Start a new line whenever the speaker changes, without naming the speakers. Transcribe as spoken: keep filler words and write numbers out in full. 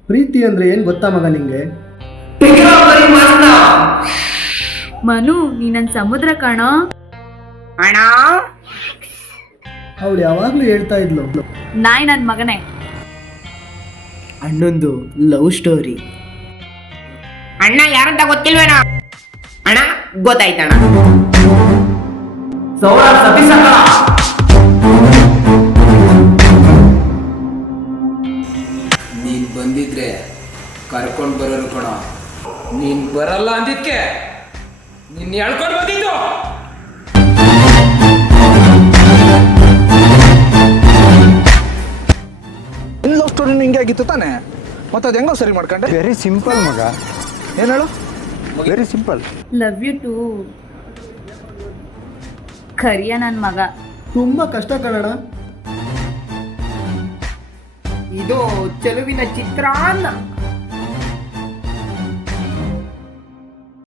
ಪ್ರೀತಿ ಅಂದ್ರೆ ಏನ್ ಗೊತ್ತಾ ಮಗ ನಿಂಗೆ?
ಮನು ನೀ ನನ್ ಸಮುದ್ರ ಕಾಣೋ.
ಅಣ್ಣ
ಅವಳು ಯಾವಾಗ್ಲೂ ಹೇಳ್ತಾ ಇದ್ಲು,
ನಾಯ್ ನನ್ ಮಗನೇ.
ಅಣ್ಣೊಂದು ಲವ್ ಸ್ಟೋರಿ.
ಅಣ್ಣ ಯಾರಂತ ಗೊತ್ತಿಲ್ವೇನೋ? ಅಣ್ಣ ಗೊತ್ತಾಯ್ತಣ್ಣ.
ನೀನ್ ಬಂದಿದ್ರೆ ಕರ್ಕೊಂಡು ಬರೋರು ಕಣ. ನೀನ್ ಬರಲ್ಲ ಅಂದಿದ್ಕೆ ನಿನ್ ಹೇಳ್ಕೊಂಡು ಬಂದಿದ್ದು.
ನಿನ್ನ ಲವ್ ಸ್ಟೋರಿನೂ ಹಿಂಗೆ ಆಗಿತ್ತು ತಾನೆ, ಮತ್ತೆ ಅದು ಹೆಂಗೋ ಸರಿ ಮಾಡ್ಕೊಂಡೆ?
ವೆರಿ ಸಿಂಪಲ್ ಮಗ.
ಏನು ಹೇಳು?
Very simple.
Love you too ಕರಿಯ ನನ್ ಮಗ.
ತುಂಬಾ ಕಷ್ಟ ಕಣಣ.
ಇದು ಚೆಲುವಿನ ಚಿತ್ರಾನ್ನ.